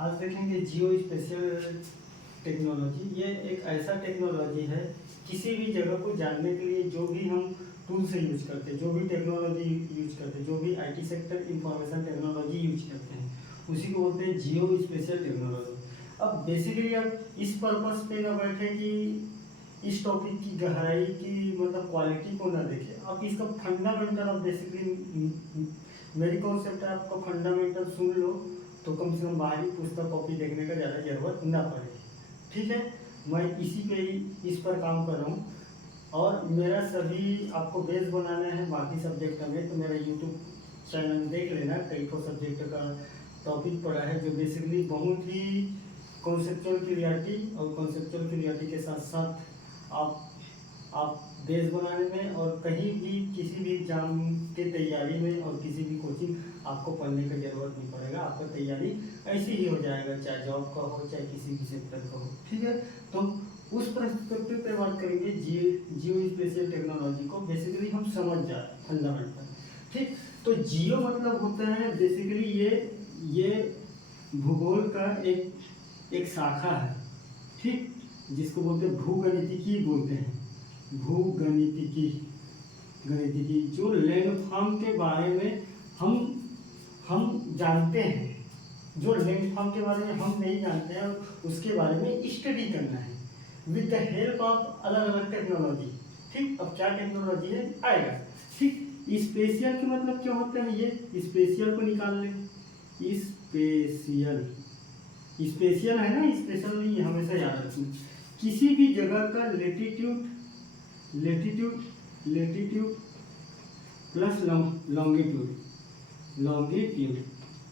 आज देखेंगे जियो special technology. ये एक ऐसा टेक्नोलॉजी है, किसी भी जगह को जानने के लिए जो भी हम टूल से यूज करते हैं, जो भी टेक्नोलॉजी यूज करते हैं, जो भी IT sector information technology use करते हैं, उसी को बोलते हैं जियो स्पेशियल टेक्नोलॉजी। अब बेसिकली अब इस पर्पस पे ना बैठे कि इस टॉपिक की गहराई की मतलब क्वालिटी को ना देखें, आप इसका फंडामेंटल अब बेसिकली मेरी कॉन्सेप्ट है, आपको फंडामेंटल सुन लो तो कम से कम बाहरी पुस्तक कॉपी देखने का ज़्यादा जरूरत ना पड़े। ठीक है, मैं इसी पे ही इस पर काम कर रहा हूँ और मेरा सभी आपको बेस बनाना है बाकी सब्जेक्ट में, तो मेरा यूट्यूब चैनल में देख लेना, कई तो सब्जेक्ट का टॉपिक पड़ा है जो बेसिकली बहुत ही कॉन्सेप्चुअल क्लियरिटी और कॉन्सेप्चुअल क्लियरिटी के साथ साथ आप बेस बनाने में और कहीं भी किसी भी एग्जाम के तैयारी में और किसी भी कोचिंग आपको पढ़ने का जरूरत नहीं पड़ेगा, आपका तैयारी ऐसे ही हो जाएगा, चाहे जॉब का हो चाहे किसी भी सेक्टर का हो। ठीक है, तो उस पर्सपेक्टिव पे बात करेंगे जियो स्पेशियल टेक्नोलॉजी को। बेसिकली हम समझ जाए फंडामेंटल। ठीक, तो जियो मतलब होता है बेसिकली ये भूगोल का एक शाखा है। ठीक, जिसको बोलते हैं भूगणितिकी बोलते हैं, भूगणितिकी गणितिकी, जो लैंडफॉर्म के बारे में हम जानते हैं, जो लैंडफॉर्म के बारे में हम नहीं जानते हैं उसके बारे में स्टडी करना है विद द हेल्प ऑफ अलग अलग टेक्नोलॉजी। ठीक, अब क्या टेक्नोलॉजी है आएगा। ठीक, स्पेशियल के मतलब क्या होता है, ये स्पेशियल को निकाल लें। स्पेशियल है ना, स्पेशल नहीं है, हमेशा याद रखना। किसी भी जगह का लेटीट्यूड प्लस लॉन्गिट्यूड।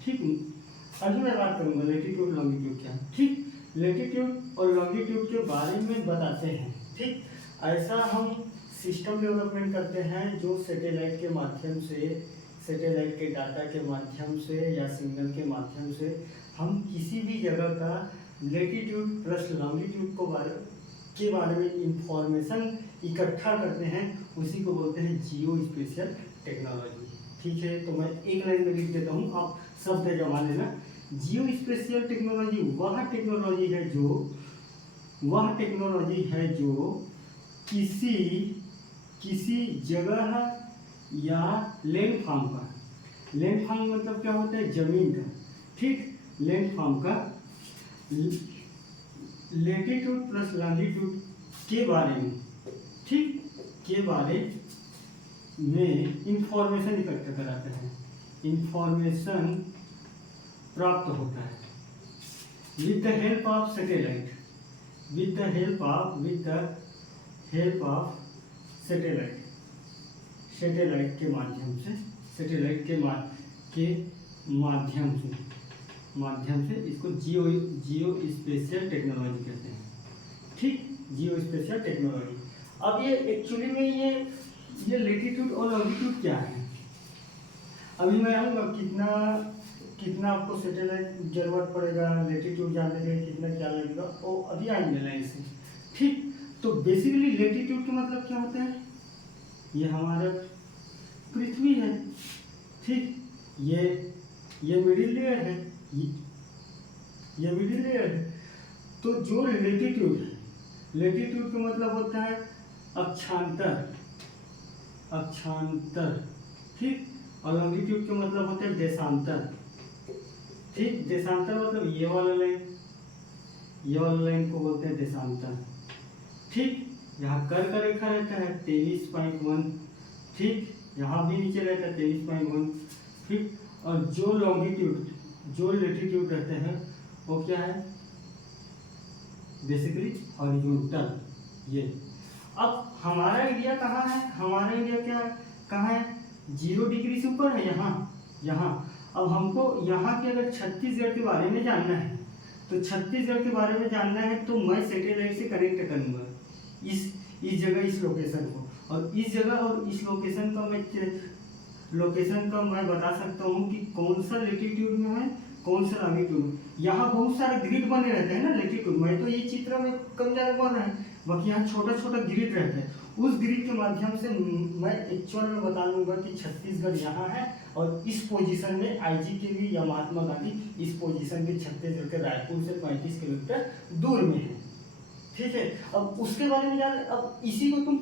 ठीक, अभी मैं बात करूंगा लेटीट्यूड लॉन्गिट्यूड क्या है। ठीक, लेटीट्यूड और लॉन्गिट्यूड के बारे में बताते हैं। ठीक, ऐसा हम सिस्टम डेवलपमेंट करते हैं जो सैटेलाइट के माध्यम से, सैटेलाइट के डाटा के माध्यम से या सिग्नल के माध्यम से हम किसी भी जगह का लेटीट्यूड प्लस लॉन्गिट्यूड के बारे में इंफॉर्मेशन इकट्ठा करते हैं, उसी को बोलते हैं जियो स्पेशियल टेक्नोलॉजी। ठीक है, तो मैं एक लाइन में लिख देता हूँ, आप शब्द जमा लेना। जियो स्पेशियल टेक्नोलॉजी वह टेक्नोलॉजी है जो किसी जगह या लैंडफॉर्म मतलब क्या होता है, जमीन का। ठीक, लैंडफॉर्म का लेटीट्यूड प्लस लॉन्गिट्यूड के बारे में, ठीक, के बारे में इंफॉर्मेशन इकट्ठा कराते हैं, इंफॉर्मेशन प्राप्त होता है with the help of satellite, with the help of satellite के माध्यम से, सैटेलाइट के माध्यम से इसको जियो स्पेशियल टेक्नोलॉजी कहते हैं। ठीक, जियो स्पेशियल टेक्नोलॉजी। अब ये एक्चुअली में ये लेटीट्यूड और लॉन्गिट्यूड क्या है, अभी मैं आऊँगा कितना आपको सैटेलाइट जरूरत पड़ेगा, लेटीट्यूड जानने के लिए कितना क्या लगेगा, वो अभी आएंगे लाइन से। ठीक, तो बेसिकली लेटीट्यूड का मतलब क्या होता है, ये हमारा पृथ्वी है। ठीक, ये मिडिल लेयर है, ये मिडिल लेयर है। तो जो लेटीट्यूड है, लेटीट्यूड का मतलब होता है अक्षांतर। ठीक, और लॉन्गिट्यूड का मतलब होता है देशांतर। ठीक, देशांतर मतलब ये वाला लाइन को बोलते हैं देशांतर। ठीक, यहाँ कर्क रेखा रहता है 23.1। ठीक, यहाँ भी नीचे रहता है 23.1। ठीक, और जो लेटीट्यूड रहते हैं वो क्या है, बेसिकली हॉरिजॉन्टल। ये अब हमारा इंडिया कहाँ है, हमारा इंडिया क्या कहाँ है, 0 डिग्री से ऊपर है, यहाँ। अब हमको यहाँ के अगर छत्तीसगढ़ के बारे में जानना है, तो छत्तीसगढ़ के बारे में जानना है तो मैं सैटेलाइट से कनेक्ट करूँगा इस जगह, इस लोकेशन को, और इस जगह और इस लोकेशन का मैं बता सकता हूँ कि कौन सा लेटीट्यूड में है, कौन सा लॉन्गिट्यूड में। यहाँ बहुत सारे ग्रिड बने रहते हैं ना लेटीट्यूड में, तो ये चित्र में कम ज़्यादा बन रहा है, बाकी यहाँ छोटा छोटा ग्रिड रहता है। उस ग्रिड के माध्यम से मैं एक्चुअल में बता दूंगा कि छत्तीसगढ़ यहाँ है और इस पोजीशन में IGKB या महात्मा गांधी इस पोजीशन में छत्तीसगढ़ के रायपुर से 35 किलोमीटर दूर में है। ठीक है, अब उसके बारे में जान, अब इसी को तुम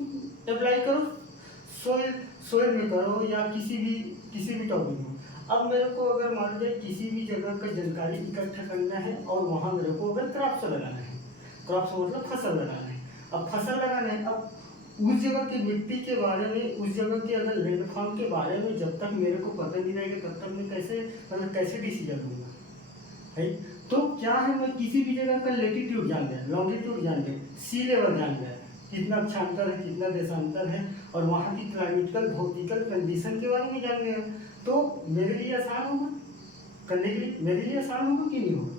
अप्लाई करो सोयल में करो या किसी भी टॉपिक में। अब मेरे को अगर मान लीजिए किसी भी जगह का जानकारी इकट्ठा करना है और वहाँ मेरे को अगर क्रॉप्स लगाना है, क्रॉप्स मतलब फसल लगाना है। अब फसल लगाना है, अब उस जगह की मिट्टी के बारे में, उस जगह के अगर लैंडफॉर्म के बारे में जब तक मेरे को पता नहीं रहेगा तब तक मैं कैसे डिसीजन लूँगा है। तो क्या है, मैं किसी भी जगह का लेटीट्यूड जान गया, लॉन्गिट्यूड जान गया, सी लेवल जान गया, कितना अक्षांतर है, कितना देशांतर है, और वहाँ की क्लाइमेटिकल भौतिकल कंडीशन के बारे में जान गया, तो मेरे लिए आसान होगा करने के लिए, मेरे लिए आसान होगा कि नहीं होगा।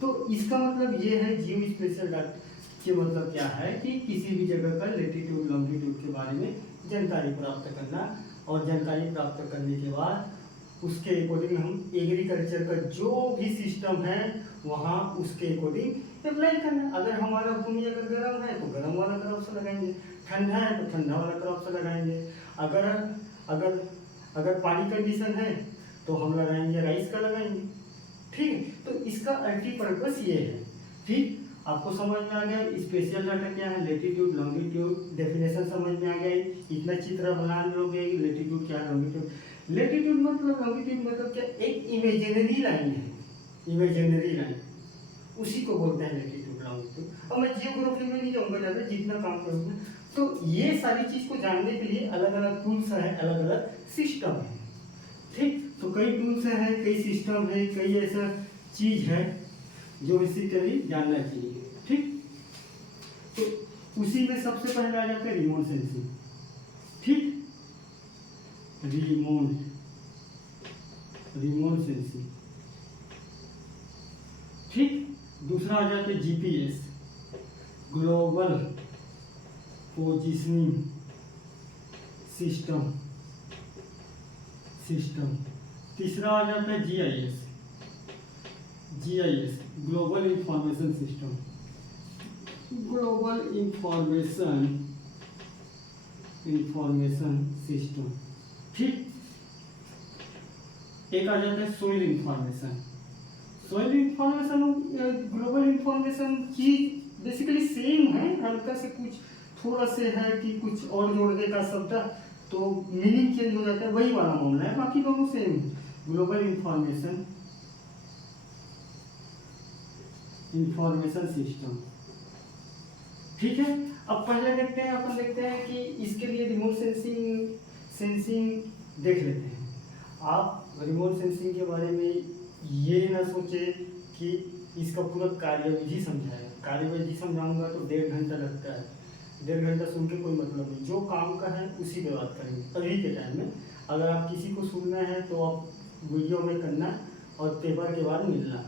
तो इसका मतलब ये है जियो स्पेशल डाटा के मतलब क्या है कि किसी भी जगह का लेटीट्यूड लॉन्गिट्यूड के बारे में जानकारी प्राप्त करना, और जानकारी प्राप्त करने के बाद उसके अकॉर्डिंग हम एग्रीकल्चर का जो भी सिस्टम है वहाँ उसके अकॉर्डिंग अप्लाई करना। अगर हमारा भूमि अगर गर्म है तो गर्म वाला क्रॉप्स लगाएंगे, ठंडा है तो ठंडा वाला क्रॉप्स लगाएंगे, अगर अगर अगर पानी कंडीशन है तो हम लगाएंगे राइस का लगाएंगे। ठीक है, तो इसका अल्टी पर्पस ये है। ठीक, आपको समझ में आ गया स्पेशल डाटा क्या है, लेटीट्यूड लॉन्गिट्यूड डेफिनेशन समझ में आ गया, इतना चित्र बना लोगे लेटीट्यूड क्या है, लॉन्गिट्यूड। लेटीट्यूड मतलब लॉन्गिट्यूड मतलब क्या, एक इमेजिनरी लाइन है, इमेजिनरी लाइन, उसी को बोलते हैं लेटीट्यूड लॉन्गिट्यूड। अब मैं जियोग्राफी में नहीं जाऊँगा ज़्यादा, जितना काम करूँगा। तो ये सारी चीज़ को जानने के लिए अलग अलग टूल्स है, अलग अलग सिस्टम है। ठीक, तो कई टूल्स है, कई सिस्टम है, कई ऐसा चीज़ है जो बेसिकली जानना चाहिए। ठीक, तो उसी में सबसे पहले आ जाता है रिमोट सेंसिंग। ठीक, रिमोट सेंसिंग। ठीक, दूसरा आ जाता है GPS, ग्लोबल पोजिशनिंग सिस्टम। तीसरा आ जाता है GIS, global information system, information system. ठीक, एक आ जाता है सोइल इंफॉर्मेशन। ग्लोबल इंफॉर्मेशन की बेसिकली सेम है, हल्का से कुछ थोड़ा से है कि कुछ और जोड़ देगा शब्द तो मीनिंग चेंज हो जाता है, वही वाला मामला है, बाकी दोनों सेम है। Global information system. ठीक है, अब पहले देखते हैं कि इसके लिए रिमोट सेंसिंग देख लेते हैं। आप रिमोट सेंसिंग के बारे में ये ना सोचे कि इसका पूरा कार्यविधि समझाएगा, कार्यविधि समझाऊंगा तो 1.5 घंटा लगता है, 1.5 घंटा सुन के कोई मतलब नहीं, जो काम का है उसी पे बात करेंगे अभी के टाइम में। अगर आप किसी को सुनना है तो आप वीडियो में करना और पेपर के बाद मिलना,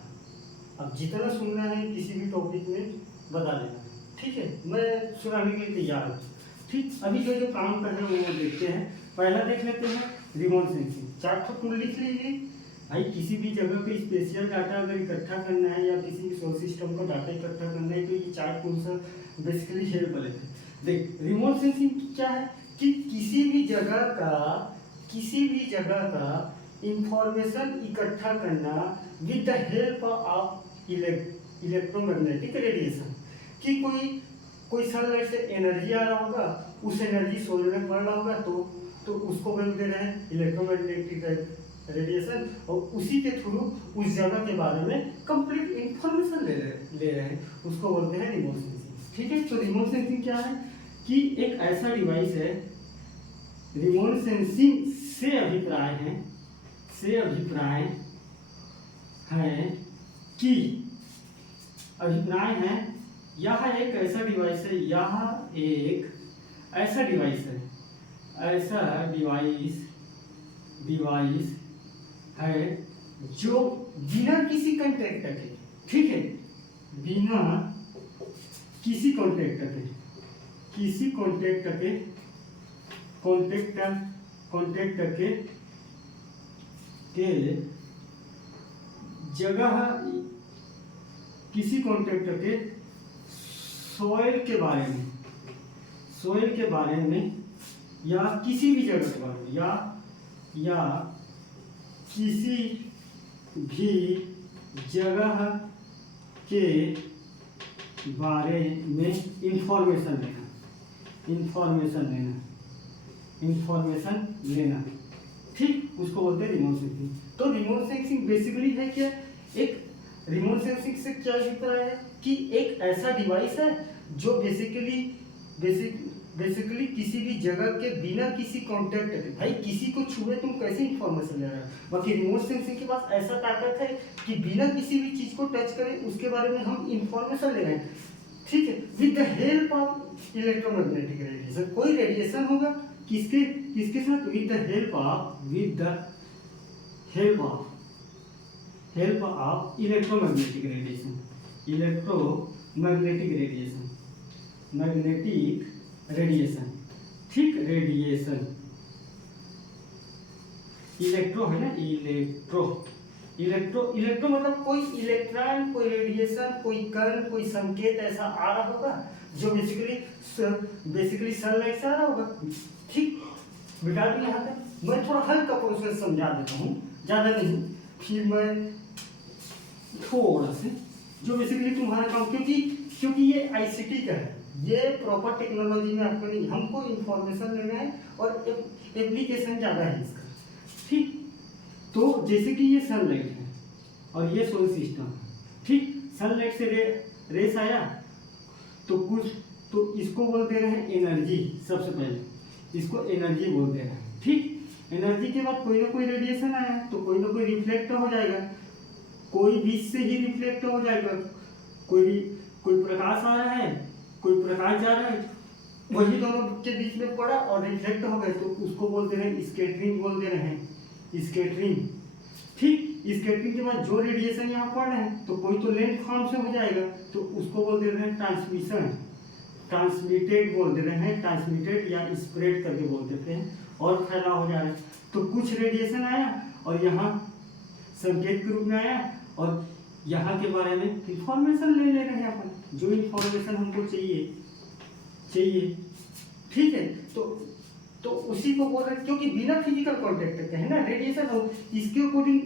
अब जितना सुनना है किसी भी टॉपिक में बता देना। ठीक है, मैं सुनाने के लिए तैयार हूँ। ठीक, अभी जो काम कर रहे हैं वो देखते हैं। पहला देख लेते हैं रिमोट सेंसिंग। 4 टूल लिख लीजिए भाई, किसी भी जगह पे स्पेशल डाटा अगर इकट्ठा करना है या किसी भी सोर्स सिस्टम का डाटा इकट्ठा करना है तो ये 4 टूल्स बेसिकली हेल्प लेते हैं। देख, रिमोट सेंसिंग क्या है कि किसी भी जगह का इंफॉर्मेशन इकट्ठा करना with the help of electromagnetic radiation. कि कोई सनलाइट से एनर्जी आ रहा होगा, उस एनर्जी सोल में पड़ रहा होगा तो उसको बोलते हैं इलेक्ट्रोमैग्नेटिक रेडिएशन, और उसी के थ्रू उस जगह के बारे में कंप्लीट इंफॉर्मेशन ले रहे हैं, उसको बोलते हैं रिमोट सेंसिंग। ठीक है, तो रिमोट सेंसिंग क्या है कि एक ऐसा डिवाइस है, रिमोट सेंसिंग से अभिप्राय है यह एक ऐसा डिवाइस है जो बिना किसी कॉन्टैक्ट के, ठीक है, बिना किसी कॉन्टैक्ट के जगह किसी कॉन्टैक्ट के सोइल के बारे में या किसी भी जगह के बारे में या किसी भी जगह के बारे में इंफॉर्मेशन लेना, ठीक, उसको बोलते हैं रिमोट सेंसिंग। तो रिमोट सेंसिंग बेसिकली है क्या, एक रिमोट सेंसिंग से क्या दिख रहा है कि एक ऐसा डिवाइस है जो बेसिकली किसी भी जगह के बिना किसी कांटेक्ट के, भाई किसी को छुए तुम कैसे इंफॉर्मेशन ले रहे हो, बाकी रिमोट सेंसिंग के पास ऐसा ताकत है कि बिना किसी भी चीज को टच करें उसके बारे में हम इंफॉर्मेशन ले रहे हैं, ठीक है, with the help of electromagnetic radiation. कोई रेडिएशन होगा किसके साथ, with the help of electromagnetic radiation, ठीक, रेडिएशन, इलेक्ट्रो है ना, इलेक्ट्रो मतलब कोई इलेक्ट्रॉन, कोई रेडिएशन, कोई कण, कोई संकेत ऐसा आ रहा होगा जो बेसिकली सनलाइट से आ रहा होगा, ठीक। बेटा भी यहाँ तक मैं थोड़ा हल्का प्रोसेस समझा देता हूँ, ज़्यादा नहीं, फिर मैं थोड़ा से जो बेसिकली तुम्हारा काम, क्योंकि ये आईसीटी का है, ये प्रॉपर टेक्नोलॉजी में आपको नहीं, हमको इंफॉर्मेशन लेना है और एप्लीकेशन ज़्यादा है इसका, ठीक। तो जैसे कि ये सनलाइट है और ये सोलर सिस्टम है, ठीक, सनलाइट से रेस आया तो इसको बोलते रहे हैं एनर्जी, सबसे पहले इसको एनर्जी बोलते हैं, ठीक। एनर्जी के बाद कोई ना कोई रेडिएशन आया तो कोई ना कोई रिफ्लेक्ट हो जाएगा, कोई बीच से ही रिफ्लेक्ट हो जाएगा, कोई प्रकाश आ रहा है, कोई प्रकाश जा रहा है, वही दोनों के बीच में पड़ा और रिफ्लेक्ट हो गए तो उसको बोलते हैं स्कैटरिंग, बोलते हैं स्कैटरिंग, ठीक। स्कैटरिंग के बाद जो रेडिएशन यहाँ पड़ रहे हैं तो कोई तो लेंथ फॉर्म से हो जाएगा तो उसको बोलते हैं ट्रांसमिशन, ट्रांसमिटेड बोलते हैं, ट्रांसमिटेड या स्प्रेड करके बोलते हैं, और फैला हो जा रहा है। तो कुछ रेडिएशन आया और यहाँ संकेत के रूप में आया और यहाँ के बारे में इंफॉर्मेशन ले रहे हैं अपन, जो इंफॉर्मेशन हमको चाहिए, ठीक है। तो उसी को बोल रहे हैं, क्योंकि बिना फिजिकल कांटेक्ट के है ना रेडिएशन हो, इसके अकॉर्डिंग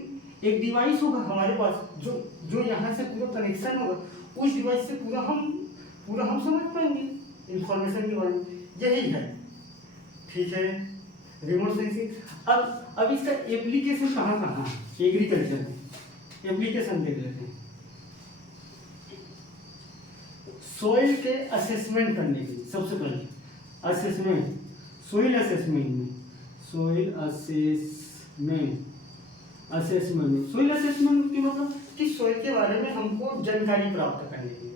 एक डिवाइस होगा हमारे पास जो यहाँ से पूरा कनेक्शन होगा, उस डिवाइस से पूरा हम समझ पाएंगे इंफॉर्मेशन के बारे में, यही है, ठीक है, रिमोट सेंसिंग। अब इसका एप्लीकेशन कहाँ है, एग्रीकल्चर में एप्लीकेशन देख लेते हैं। सोइल के असेसमेंट करने के लिए सबसे पहले सोइल असेसमेंट की मतलब कि सोइल के बारे में हमको जानकारी प्राप्त करने के लिए,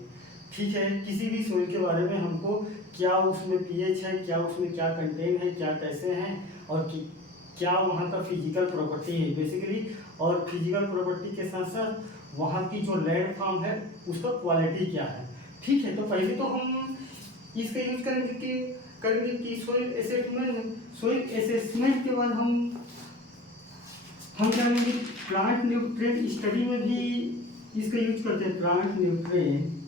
ठीक है, किसी भी सोइल के बारे में हमको क्या उसमें पीएच है, क्या उसमें क्या कंटेन है, क्या कैसे हैं, और क्या वहाँ का फिजिकल प्रॉपर्टी है बेसिकली, और फिजिकल प्रॉपर्टी के साथ साथ वहाँ की जो लैंड फॉर्म है उसका क्वालिटी क्या है, ठीक है। तो पहले तो हम इसका यूज करेंगे कि सोइल असेसमेंट के बाद हम करेंगे प्लांट न्यूट्रिएंट स्टडी में भी इसका यूज करते हैं, प्लांट न्यूट्रिएंट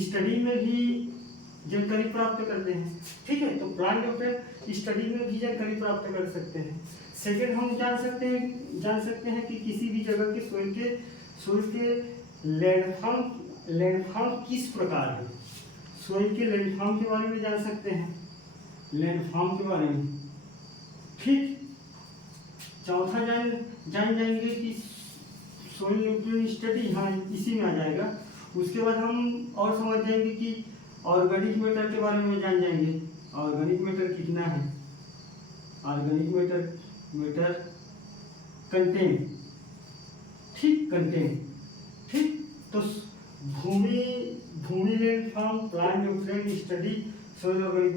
स्टडी में भी जानकारी प्राप्त करते हैं, ठीक है। तो प्लांट न्यूट्रिएंट स्टडी में भी जानकारी प्राप्त कर सकते हैं। सेकेंड हम जान सकते हैं कि किसी भी जगह के सोइल के लैंडफॉर्म किस प्रकार है, सोइल के लैंडफॉर्म के बारे में जान सकते हैं, लैंडफॉर्म के बारे में, ठीक। चौथा जान जाएंगे कि सोइल न्यूट्रिएंट स्टडी, हाँ इसी में आ जाएगा। उसके बाद हम और समझ जाएंगे कि ऑर्गेनिक मैटर के बारे में जान जाएंगे, ऑर्गेनिक मैटर कितना है, ऑर्गेनिक मैटर कंटेन, ठीक। तो भूमि landform, plant nutrient study, soil organic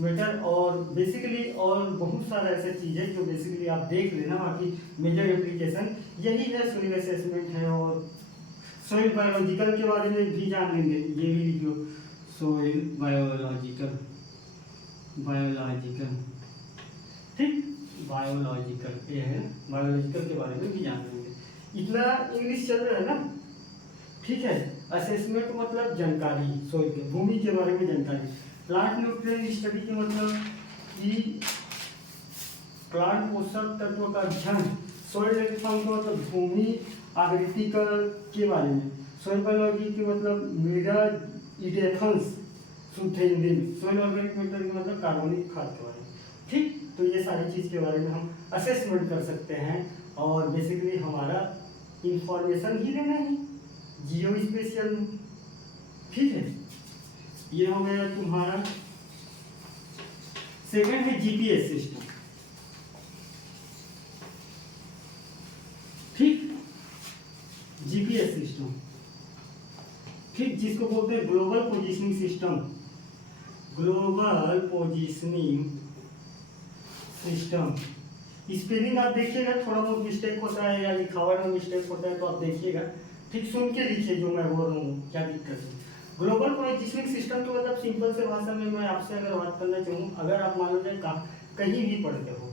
matter और बेसिकली और बहुत सारा ऐसा चीज़ है जो बेसिकली आप देख लेना, बाकी मेजर एप्लीकेशन यही है, सोइल असेसमेंट है। और सोइल बायोलॉजिकल के बारे में भी जान लेंगे, ये भी लिखो, सोइल बायोलॉजिकल, ठीक, बायोलॉजिकल ये है, बायोलॉजिकल के बारे में भी जान लेंगे। इतना इंग्लिश चल रहा है ना, ठीक है। असेसमेंट मतलब जानकारी, सोइल के भूमि के बारे में जानकारी। प्लांट न्यूट्रिएंट स्टडी के मतलब कि प्लांट पोषक तत्व का अध्ययन, सॉइल हेल्थ का मतलब भूमि आकृति का के बारे में, सॉइल बायोलॉजी के मतलब मृदा इडेफंस शुद्ध हिंदी में, सॉइल ऑर्गेनिक मैटर का मतलब कार्बनिक खाद के बारे में। ठीक, तो ये सारी चीज़ के बारे में हम असेसमेंट कर सकते हैं और बेसिकली हमारा इंफॉर्मेशन ही लेना है जियो स्पेशियल में। ठीक है, ये हो गया तुम्हारा। सेकंड है जीपीएस सिस्टम। ठीक, जीपीएस सिस्टम, ठीक, जिसको बोलते हैं global positioning system. Global positioning system, spelling आप देखिएगा थोड़ा बहुत मिस्टेक होता है या लिखावट में मिस्टेक होता है तो आप देखिएगा, ठीक, सुन के लिखिए जो मैं बोल रहा हूँ, क्या दिक्कत है। ग्लोबल पोजीशनिंग सिस्टम तो मतलब सिंपल से भाषा में मैं आपसे अगर बात करना चाहूँ, अगर आप मान लीजिए कहीं भी पढ़ते हो,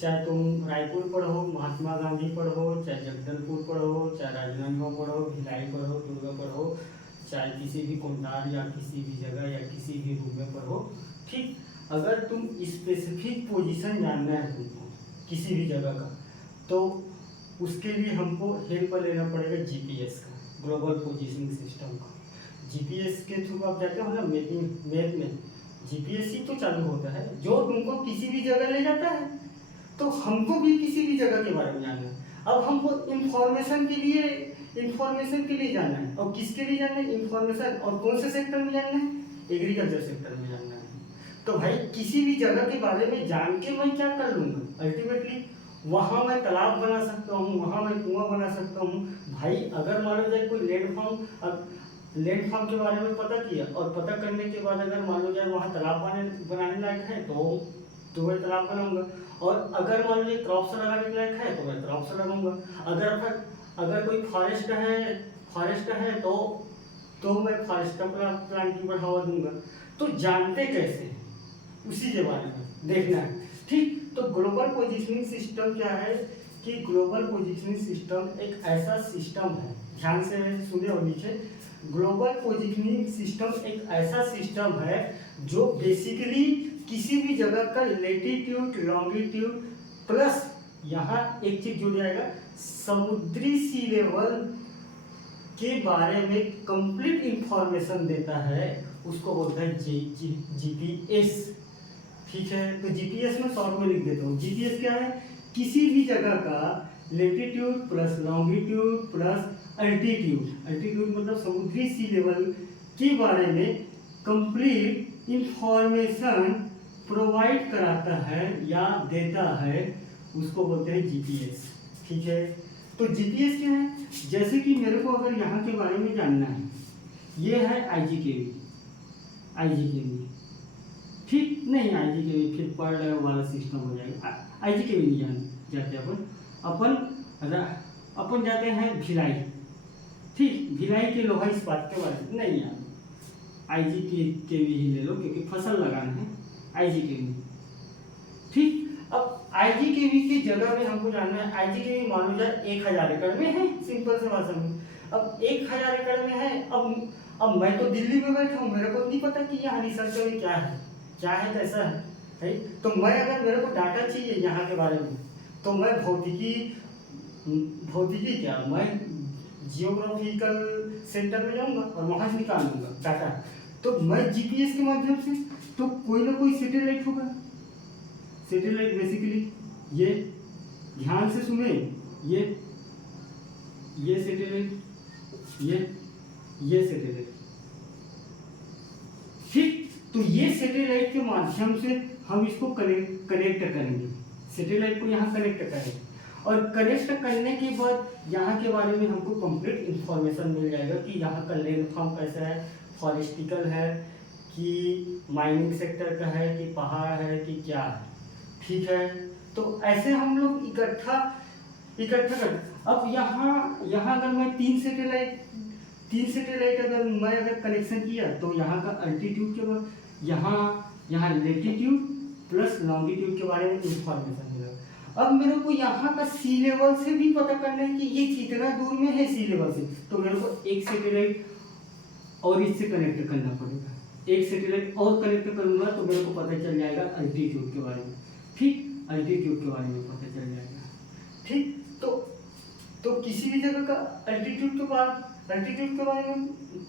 चाहे तुम रायपुर पढ़ो, महात्मा गांधी पढ़ो, चाहे जगदलपुर पढ़ो, चाहे राजनांदगांव पढ़ो, भिलाई पढ़ो, दुर्गा पढ़ो, चाहे किसी भी कोंडार या किसी भी जगह या किसी भी रूम में पढ़ो, ठीक, अगर तुम स्पेसिफिक पोजीशन जानना है तुमको किसी भी जगह का, तो उसके लिए हमको हेल्प लेना पड़ेगा जीपीएस का, ग्लोबल पोजीशनिंग सिस्टम का। जीपीएस के थ्रू आप जाते हो ना मैप में जीपीएस ही तो चालू होता है जो तुमको किसी भी जगह ले जाता है। तो हमको भी किसी भी जगह के बारे में जानना है। अब हमको इंफॉर्मेशन के लिए जानना है, और किसके लिए जानना है इंफॉर्मेशन, और कौन से सेक्टर में जानना है, एग्रीकल्चर सेक्टर में जानना है। तो भाई किसी भी जगह के बारे में जान के मैं क्या कर लूँगा, अल्टीमेटली वहाँ मैं तालाब बना सकता हूँ, वहाँ मैं कुआं बना सकता हूँ। भाई अगर मान लो जाए कोई लैंड फॉर्म के बारे में पता किया, और पता करने के बाद अगर मान लो जाए वहाँ तालाब बनाने लायक है तो मैं तालाब बनाऊंगा, और अगर मान लीजिए क्रॉप्स लगाने लायक है तो मैं क्रॉप्स लगाऊंगा। अगर कोई फॉरेस्ट है तो मैं फॉरेस्ट का प्लांटिंग बढ़ावा दूंगा। तो जानते कैसे हैं उसी के बारे में देखना है। ठीक, तो ग्लोबल पोजीशनिंग सिस्टम क्या है कि ग्लोबल पोजीशनिंग सिस्टम एक ऐसा सिस्टम है, ध्यान से सुने और नीचे, ग्लोबल पोजीशनिंग सिस्टम एक ऐसा सिस्टम है जो बेसिकली किसी भी जगह का लेटीट्यूड लॉन्गिट्यूड प्लस यहाँ एक चीज जुड़ जाएगा, समुद्री सी लेवल के बारे में कंप्लीट इंफॉर्मेशन देता है, उसको बोलते हैं जीपीएस। ठीक है, तो जीपीएस में शॉर्ट में लिख देता हूँ। जीपीएस क्या है, किसी भी जगह का latitude plus longitude plus altitude मतलब समुद्री सी लेवल के बारे में कंप्लीट इंफॉर्मेशन प्रोवाइड कराता है या देता है, उसको बोलते हैं जीपीएस। ठीक है, तो जीपीएस क्या है, जैसे कि मेरे को अगर यहाँ के बारे में जानना है, ये है आईजीकेवी, ठीक, नहीं आईजीकेवी फिर पर वाला सिस्टम हो जाएगा, आईजीकेवी नहीं जाते अपन जाते हैं भिलाई। ठीक, भिलाई के लोहा इस्पात के बारे में नहीं यार, आईजीकेवी ही ले लो क्योंकि फसल लगाना है आईजीकेवी। ठीक, अब आईजीकेवी की जगह में हमको जानना है, आईजीकेवी मान लो जाए 1000 एकड़ में है, सिंपल से भाषा में। अब 1000 एकड़ में है, अब मैं तो दिल्ली में बैठा हूँ, मेरे को नहीं पता कि यहाँ रिसर्च में क्या है कैसा है। तो मैं अगर मेरे को डाटा चाहिए यहाँ के बारे में, तो मैं भौतिकी क्या, मैं जियोग्राफिकल सेंटर में जाऊँगा और वहाँ से निकाल लूँगा डाटा। तो मैं जीपीएस के माध्यम से, तो कोई ना कोई सैटेलाइट होगा, सैटेलाइट बेसिकली ये, ध्यान से सुने, ये सैटेलाइट, ये सैटेलाइट। ठीक, तो ये सैटेलाइट के माध्यम से हम इसको कनेक्ट करेंगे, सैटेलाइट को यहाँ कनेक्ट करेंगे, और कनेक्ट करने के बाद यहाँ के बारे में हमको कंप्लीट इंफॉर्मेशन मिल जाएगा कि यहाँ का लैंड फॉर्म कैसा है, फॉरेस्टिकल है कि माइनिंग सेक्टर का है कि पहाड़ है कि क्या है। ठीक है, तो ऐसे हम लोग इकट्ठा कर। अब यहाँ अगर मैं तीन सैटेलाइट अगर कनेक्शन किया, तो यहाँ का अल्टीट्यूड के बाद यहाँ लेटीट्यूड प्लस लॉन्गिट्यूड के बारे में इंफॉर्मेशन मिलेगा। अब मेरे को यहाँ का सी लेवल से भी पता करना है कि ये कितना दूर में है सी लेवल से, तो मेरे को एक सैटेलाइट और इससे कनेक्ट करना पड़ेगा, एक सैटेलाइट और कनेक्ट करूँगा तो मेरे को पता चल जाएगा अल्टीट्यूड के बारे में। ठीक, अल्टीट्यूड के बारे में पता चल जाएगा। ठीक, तो किसी भी जगह का अल्टीट्यूड के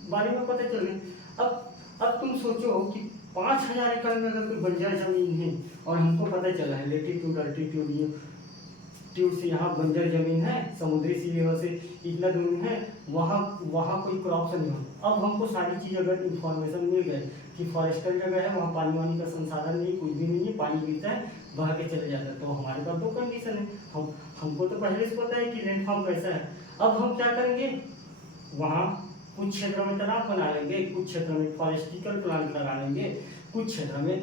बारे में पता चल गया। अब तुम सोचो कि 5000 एकड़ में अगर कोई बंजर जमीन है और हमको पता चला है लेटीट्यूड अल्टीट्यूड ये ट्यूड से यहाँ बंजर जमीन है, समुद्री सी लेवल से इतना दूर है, वहाँ कोई क्रॉप्स नहीं होता। अब हमको सारी चीज़ अगर इंफॉर्मेशन मिल गए कि फॉरेस्टल जगह है, वहाँ पानी वानी का संसाधन नहीं, कुछ भी नहीं है, पानी गिरता है बह के चले जाता है, तो हमारे पास दो कंडीशन है। हमको तो पहले से पता है कि लैंडफॉर्म कैसा है। अब हम क्या करेंगे, वहाँ कुछ क्षेत्रों में तालाब बना लेंगे, कुछ क्षेत्रों में फॉरेस्टिकल प्लांट लगा लेंगे, कुछ क्षेत्र में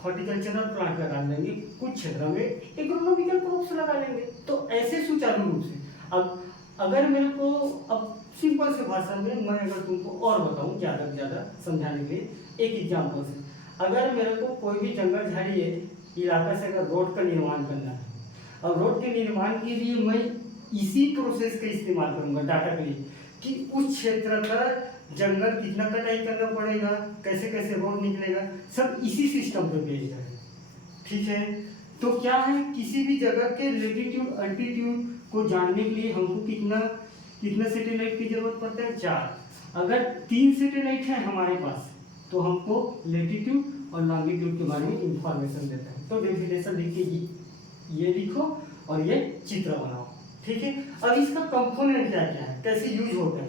हॉर्टिकल्चरल प्लांट लगा लेंगे, कुछ क्षेत्र में एग्रोनॉमिकल क्रॉप्स लगा लेंगे। तो ऐसे सुचारू रूप से अब अगर मेरे को अब सिंपल से भाषा में मैं अगर तुमको और बताऊं ज़्यादा से ज़्यादा समझाने के लिए एक एग्जाम्पल से, अगर मेरे को कोई भी जंगल झाड़ी इलाका से अगर रोड का निर्माण करना है और रोड के निर्माण के लिए मैं इसी प्रोसेस का इस्तेमाल करूंगा डाटा के लिए कि उस क्षेत्र का जंगल कितना कटाई करना पड़ेगा, कैसे कैसे रोड निकलेगा, सब इसी सिस्टम पे बेस्ड है। ठीक है, तो क्या है, किसी भी जगह के लेटीट्यूड अल्टीट्यूड को जानने के लिए हमको कितना सैटेलाइट की जरूरत पड़ता है, 4। अगर 3 सैटेलाइट है हमारे पास तो हमको लेटीट्यूड और लॉन्गिट्यूड के बारे में इंफॉर्मेशन देता है। तो डेफिनेशन लिख के ये लिखो और ये चित्र बनाओ। ठीक है, अब इसका कंपोनेंट क्या क्या है, कैसे यूज होता है,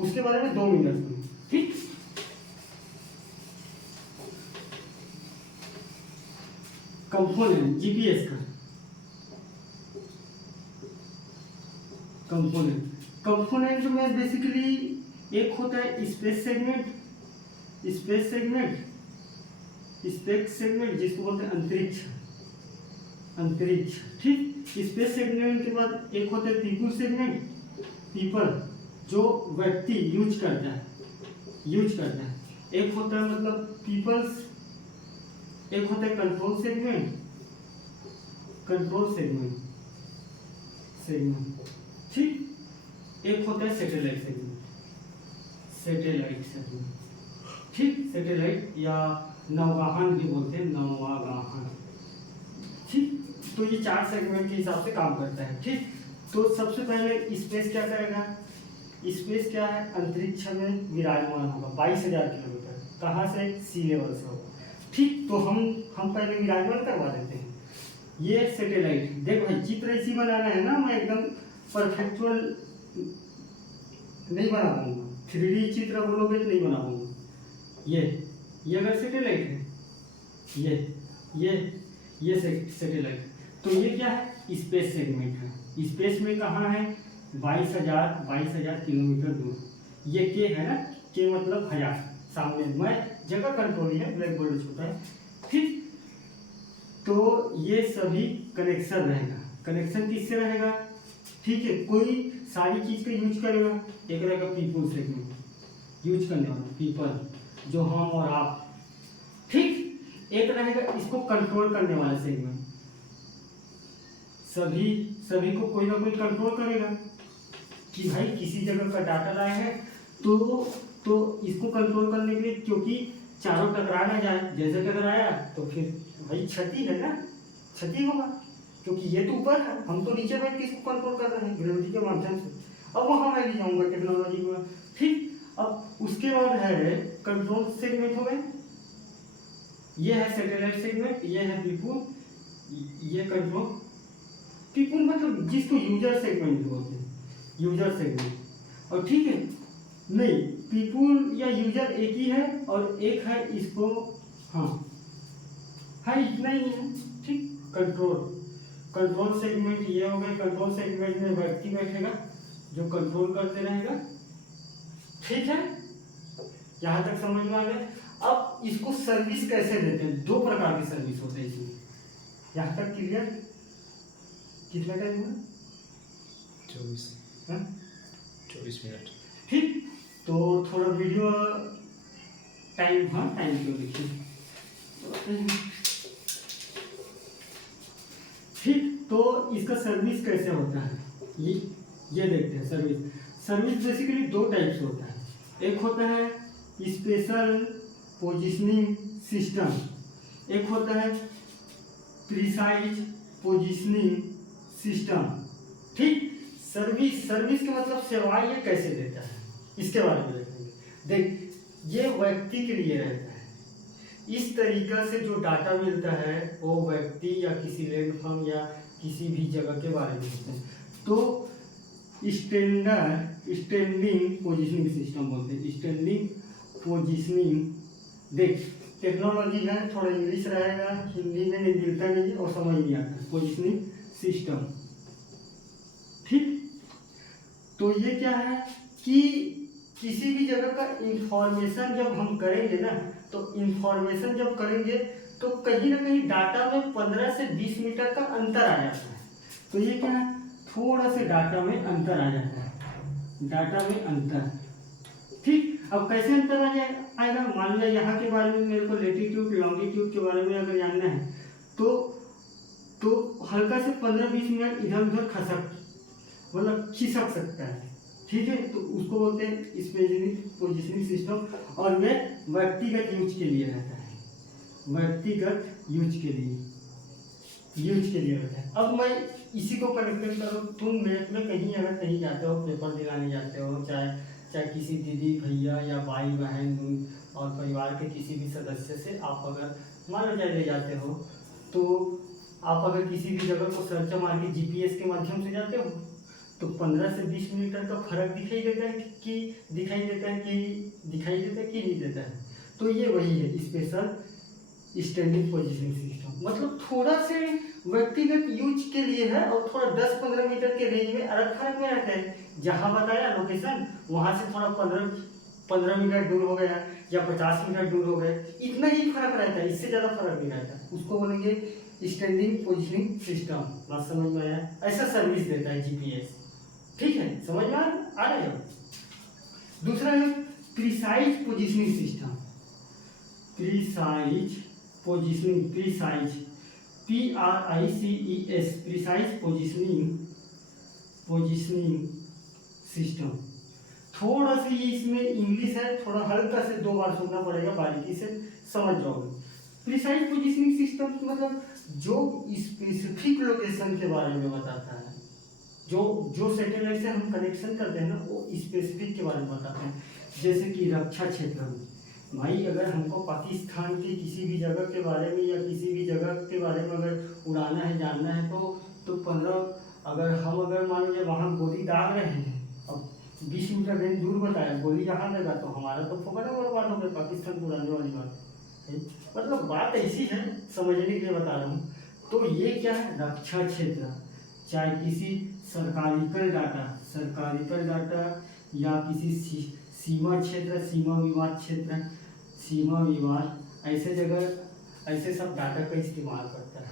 उसके बारे में 2 मिनट में। ठीक, कंपोनेंट जीपीएस का कंपोनेंट में बेसिकली एक होता है स्पेस सेगमेंट जिसको बोलते हैं अंतरिक्ष। ठीक, स्पेस सेगमेंट के बाद एक होता है पीपल जो व्यक्ति यूज करता है, एक होता है मतलब पीपल्स, एक होता है कंट्रोल सेगमेंट। ठीक, एक होता है सैटेलाइट सेगमेंट। ठीक, सैटेलाइट या नौगाहन भी बोलते हैं, नौगाहन। ठीक, तो ये 4 सेगमेंट के हिसाब से काम करता है। ठीक, तो सबसे पहले स्पेस क्या करेगा, स्पेस क्या है, अंतरिक्ष में विराजमान होगा 22,000 किलोमीटर, कहाँ से, सी लेवल से होगा। ठीक, तो हम पहले विराजमान करवा देते हैं। ये सैटेलाइट, देख भाई चित्र ऐसी बनाना है ना, मैं एकदम परफेक्चुअल नहीं बना पाऊंगा, 3D चित्र बोलोगे तो नहीं बना पाऊंगा। ये अगर सैटेलाइट है, ये सैटेलाइट, तो ये क्या है, स्पेस सेगमेंट है। स्पेस में कहाँ है, 22,000 किलोमीटर दूर। ये के है ना, के मतलब 1000, सामने मैं जगह कंट्रोल है, ब्लैक बोर्ड छोटा है। ठीक, तो ये सभी कनेक्शन रहेगा। कनेक्शन किससे रहेगा, ठीक है, कोई सारी चीज का यूज करेगा। एक रहेगा पीपल सेगमेंट, यूज करने वाला पीपल जो हम और आप। ठीक, एक रहेगा इसको कंट्रोल करने वाला सेगमेंट, सभी को कोई ना कोई कंट्रोल करेगा कि भाई किसी जगह का डाटा लाए हैं तो इसको कंट्रोल करने के लिए, क्योंकि चारों टकरा ना जाए, जैसे टकराया तो फिर भाई क्षति है ना, क्षति होगा, क्योंकि ये तो ऊपर है, हम तो नीचे बैठ के इसको कंट्रोल कर रहे हैं ग्रेविटी के माध्यम से। अब वहाँ मैं ले जाऊंगा टेक्नोलॉजी में। ठीक, अब उसके बाद है कंट्रोल सेगमेंट हो गए, ये है सैटेलाइट सेगमेंट, ये है पीपुल, ये कंट्रोल। पीपुल मतलब जिसको यूजर सेगमेंट बोलते हैं, यूजर सेगमेंट। और ठीक है, नहीं, पीपुल या यूजर एक ही है, और एक है इसको, हाँ इतना ही है। ठीक, कंट्रोल सेगमेंट ये हो गए। कंट्रोल सेगमेंट में व्यक्ति बैठेगा जो कंट्रोल करते रहेगा। ठीक है, यहाँ तक समझ में आ गए। अब इसको सर्विस कैसे देते हैं, 2 प्रकार की सर्विस होते हैं इसमें। यहाँ तक क्लियर, कितना टाइम हुआ, 24 मिनट। ठीक, तो थोड़ा वीडियो टाइम, टाइम क्यों देखिए। ठीक, तो इसका सर्विस कैसे होता है, ये देखते हैं। सर्विस बेसिकली 2 टाइप से होता है। एक होता है स्पेशल पोजिशनिंग सिस्टम, एक होता है प्रिसाइज पोजिशनिंग सिस्टम। ठीक, सर्विस का मतलब सेवाएं ये कैसे देता है, इसके बारे में देखेंगे। देख, ये व्यक्ति के लिए रहता है। इस तरीका से जो डाटा मिलता है वो व्यक्ति या किसी लैंडफॉर्म या किसी भी जगह के बारे में होता है। तो स्टैंडिंग पोजिशनिंग सिस्टम बोलते हैं। स्टैंडिंग पोजिशनिंग, देख टेक्नोलॉजी है, थोड़ा इंग्लिश रहेगा, हिंदी में नहीं मिलता नहीं है और समझ नहीं आता। पोजिशनिंग सिस्टम, ठीक। तो ये क्या है कि किसी भी जगह का इंफॉर्मेशन जब हम करेंगे ना, तो इंफॉर्मेशन जब करेंगे तो कहीं ना कहीं डाटा में 15 से 20 मीटर का अंतर आ जाता है। तो ये क्या है, थोड़ा से डाटा में अंतर आ जाता है, डाटा में अंतर, ठीक। अब कैसे अंतर आ आएगा, मान लिया यहाँ के बारे में मेरे को लेटीट्यूड लॉन्गिट्यूड के बारे में अगर जानना है तो हल्का से 15-20 मिनट इधर उधर मतलब खिसक सकता है, ठीक है। तो उसको बोलते हैं स्पेसिफिक पोजिशनिंग सिस्टम, और वे व्यक्तिगत यूज के लिए रहता है, व्यक्तिगत यूज के लिए रहता है। अब मैं इसी को कनेक्ट करूँ, तुम मैथ में कहीं अगर कहीं जाते हो, पेपर दिलाने जाते हो, चाहे किसी दीदी भैया या भाई बहन और परिवार के किसी भी सदस्य से आप अगर मान लो ले जाते हो, तो आप अगर किसी भी जगह को सर्च मार के जीपीएस के माध्यम से जाते हो तो 15 से 20 मीटर का फर्क दिखाई देता है कि नहीं देता है। तो ये वही है स्पेशल स्टैंडिंग पोजिशनिंग सिस्टम, मतलब थोड़ा से व्यक्तिगत यूज के लिए है और थोड़ा 10-15 मीटर के रेंज में अलग फर्क में रहता है। जहाँ बताया लोकेशन, वहाँ से थोड़ा 15 मीटर दूर हो गया या 50 मीटर दूर हो गए, इतना ही फर्क रहता है, इससे ज़्यादा फर्क नहीं रहता। उसको बोलेंगे स्टैंडिंग पोजिशनिंग सिस्टम। बात समझ में आया? ऐसा सर्विस देता है जीपीएस, ठीक है, समझ में आ रहे हो। दूसरा है precise positioning system. Precise PRICES precise positioning system. थोड़ा सा ये इसमें इंग्लिश है, थोड़ा हल्का से 2 बार सुनना पड़ेगा, बारीकी से समझ जाओगे। प्रिसाइज पोजिशनिंग सिस्टम मतलब जो स्पेसिफिक लोकेशन के बारे में बताता है, जो सैटेलाइट से हम कनेक्शन करते हैं ना, वो स्पेसिफिक के बारे में बताते हैं। जैसे कि रक्षा क्षेत्र में, भाई अगर हमको पाकिस्तान के किसी भी जगह के बारे में या किसी भी जगह के बारे में अगर उड़ाना है, जानना है, तो 15 अगर मान लीजिए वहाँ गोली दाग रहे हैं, अब 20 मीटर रेंज दूर बताया, गोली यहाँ लगा तो हमारा तो फोकट बर्बाद हो गया, पाकिस्तान को उड़ाने वाली बात है। मतलब बात ऐसी है, समझने के लिए बता रहा हूँ। तो ये क्या है, रक्षा क्षेत्र, चाहे किसी सरकारिकल डाटा या किसी सीमा क्षेत्र, सीमा विवाद ऐसे जगह ऐसे सब डाटा का इस्तेमाल करता है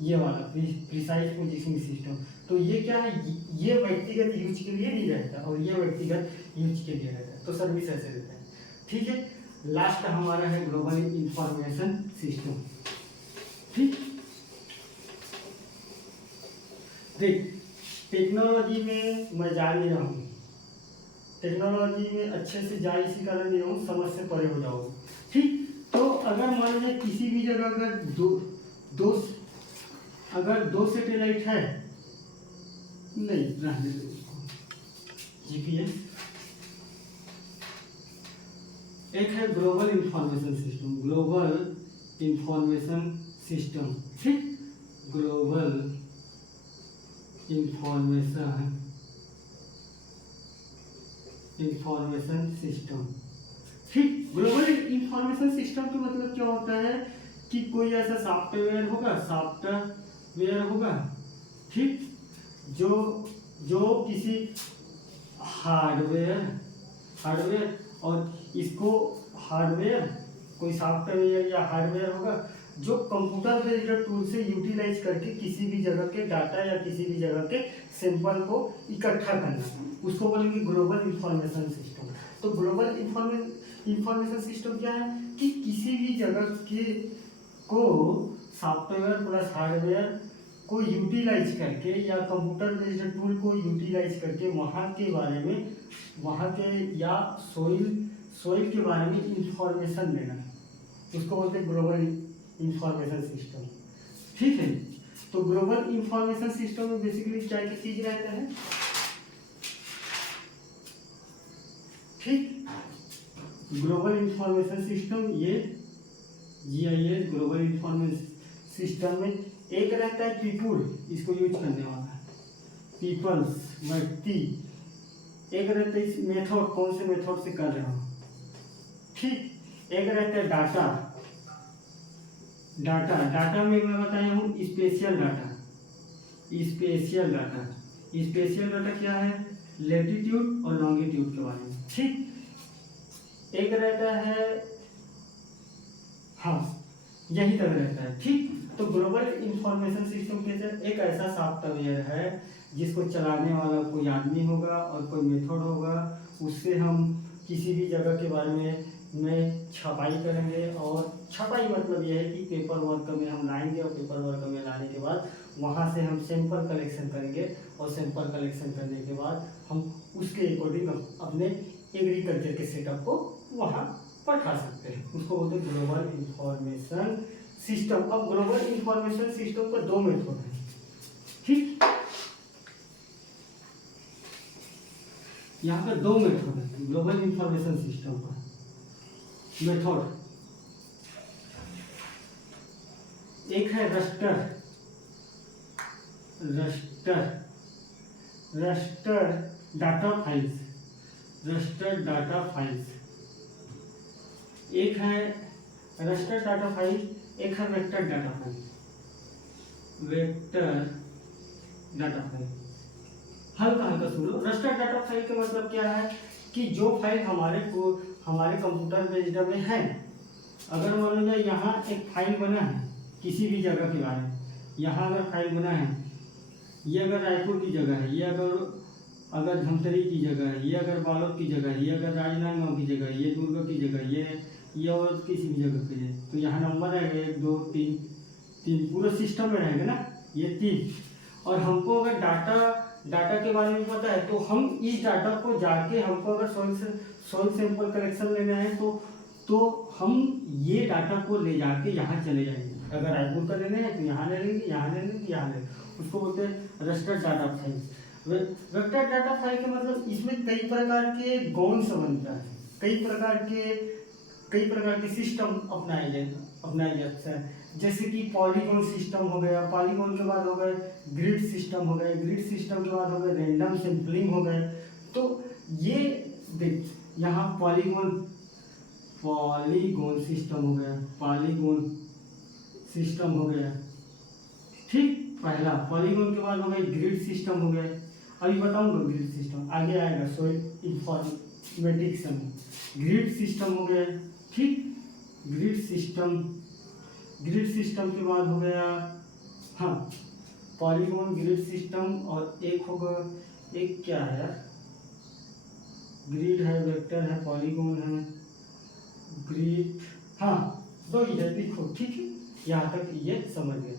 ये वाला प्रिसाइज पोजिशनिंग सिस्टम। तो ये क्या है, ये व्यक्तिगत यूज के लिए नहीं रहता और ये व्यक्तिगत यूज के लिए रहता है। तो सर्विस ऐसे रहता है, ठीक है। लास्ट हमारा है ग्लोबल इंफॉर्मेशन सिस्टम, ठीक। देख, टेक्नोलॉजी में मैं जा नहीं रहा हूँ, टेक्नोलॉजी में अच्छे से जा इसी कारण नहीं रहा हूँ, समझ से परे हो जाओगे, ठीक। तो अगर मान लीजिए किसी भी जगह अगर दो सैटेलाइट है, नहीं रहने दो जीपीएस, एक है ग्लोबल इंफॉर्मेशन सिस्टम, ठीक। ग्लोबल इंफॉर्मेशन सिस्टम, ठीक। ग्लोबल इंफॉर्मेशन सिस्टम का मतलब क्या होता है कि कोई ऐसा सॉफ्टवेयर होगा, ठीक, जो किसी हार्डवेयर और इसको कोई सॉफ्टवेयर या हार्डवेयर होगा जो कंप्यूटर बेस्ड टूल से यूटिलाइज करके किसी भी जगह के डाटा या किसी भी जगह के सैंपल को इकट्ठा करना, उसको बोलेंगे ग्लोबल इंफॉर्मेशन सिस्टम। तो ग्लोबल इंफॉर्मेशन सिस्टम क्या है कि किसी भी जगह के को सॉफ्टवेयर प्लस हार्डवेयर को यूटिलाइज करके या कंप्यूटर बेस्ड टूल को यूटिलाइज करके वहाँ के बारे में, वहाँ के या सोइल के बारे में इंफॉर्मेशन देना, उसको बोलते हैं ग्लोबल इंफॉर्मेशन सिस्टम, ठीक है। तो ग्लोबल इंफॉर्मेशन सिस्टम में बेसिकली क्या की चीज रहता है, ठीक। ग्लोबल इंफॉर्मेशन सिस्टम ये GIS ग्लोबल इंफॉर्मेशन सिस्टम में एक रहता है पीपुल, इसको यूज करने वाला पीपल्स व्यक्ति, एक रहता है इस मेथड, कौन से मेथड से कर रहे हो, ठीक। एक रहता है डाटा, डाटा में मैं बताया हूँ स्पेशियल डाटा, स्पेशियल डाटा क्या है, लेटीट्यूड और लॉन्गिट्यूड के बारे में, ठीक। एक रहता है, हाँ यही तक रहता है, ठीक। तो ग्लोबल इंफॉर्मेशन सिस्टम के एक ऐसा सॉफ्टवेयर है जिसको चलाने वाला कोई आदमी होगा और कोई मेथड होगा, उससे हम किसी भी जगह के बारे में छपाई करेंगे, और छपाई मतलब यह है कि पेपर वर्क में हम लाएंगे, और पेपर वर्क में लाने के बाद वहाँ से हम सैंपल कलेक्शन करेंगे, और सैंपल कलेक्शन करने के बाद हम उसके अकॉर्डिंग अपने एग्रीकल्चर के सेटअप को वहाँ पठा सकते हैं, उसको बोलते हैं ग्लोबल इंफॉर्मेशन सिस्टम। अब ग्लोबल इंफॉर्मेशन सिस्टम का दो मेथड है, ठीक। यहाँ पे दो मेथड है ग्लोबल इंफॉर्मेशन सिस्टम का मेथड, एक है रस्टर डाटा फाइल्स, एक है रस्टर डाटा फाइल, एक है वेक्टर डाटा फाइल। हल्का सुनो, रस्टर डाटा फाइल का मतलब क्या है कि जो फाइल हमारे कंप्यूटर बेस्ड में है, अगर मान लो यहाँ एक फाइल बना है किसी भी जगह के बारे में, यहाँ अगर फाइल बना है, ये अगर रायपुर की जगह है, ये अगर धमतरी की जगह है, ये अगर बालोद की जगह है, ये अगर राजनांदगांव की जगह है, ये दुर्ग की जगह, ये और किसी भी जगह पे है, तो यहाँ नंबर रहेगा 1 2 3 पूरा सिस्टम में रहेगा ना, ये 3। और हमको अगर डाटा के बारे में पता है, तो हम इस डाटा को जाके, हमको अगर सॉइल सैंपल कलेक्शन लेना है तो हम ये डाटा को ले जाके यहाँ चले जाएंगे। अगर रायपुर का लेना है तो यहाँ ले लेंगे, उसको बोलते हैं roster data file. Vector data file का मतलब इसमें कई प्रकार के गौण संबंध है, कई प्रकार के सिस्टम अपनाए जाते हैं, जैसे कि पॉलीगॉन सिस्टम हो गया, पॉलीगॉन के बाद हो गए ग्रिड सिस्टम हो गए, ग्रिड सिस्टम के बाद हो गए रैंडम सैंपलिंग हो गए। तो ये देख, यहाँ पॉलीगॉन सिस्टम हो गया, ठीक। पहला पॉलीगॉन के बाद हो गए ग्रिड सिस्टम हो गया, अभी बताऊंगा ग्रिड सिस्टम, आगे आएगा सॉइल इंफॉर्मेटिक्स में। ग्रिड सिस्टम हो गया, ठीक। ग्रिड सिस्टम के बाद हो गया, हाँ पॉलीगॉन ग्रिड सिस्टम, और एक होगा, एक क्या है यार, ग्रिड है, वेक्टर है, पॉलीगॉन है, ग्रिड, हाँ दो ही है, लिखो, ठीक है, यहाँ तक ये समझ गए।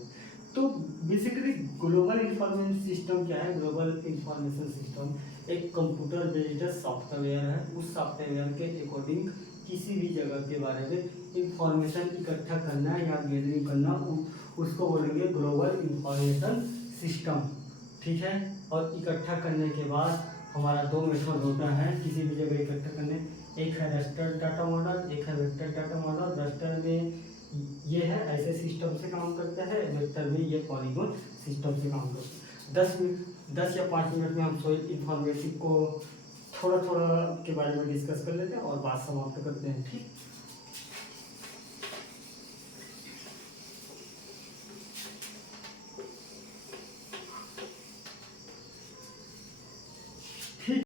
तो बेसिकली ग्लोबल इंफॉर्मेशन सिस्टम क्या है, ग्लोबल इंफॉर्मेशन सिस्टम एक कंप्यूटर बेस्ड सॉफ्टवेयर है, उस सॉफ्टवेयर के अकॉर्डिंग किसी भी जगह के बारे में इंफॉर्मेशन इकट्ठा करना या गैदरिंग करना, उसको बोलेंगे ग्लोबल इंफॉर्मेशन सिस्टम, ठीक है। और इकट्ठा करने के बाद हमारा दो मेथड होता है किसी भी जगह इकट्ठा करने, एक है रस्टर डाटा मॉडल, एक है वेक्टर डाटा मॉडल। रस्टर में ये है ऐसे सिस्टम से काम करता है, वेक्टर में ये पॉलीगॉन सिस्टम से काम करता है। 10 या 5 मिनट में हम सॉइल इंफॉर्मेटिक्स को थोड़ा के बारे में डिस्कस कर लेते हैं और बात समाप्त करते हैं, ठीक।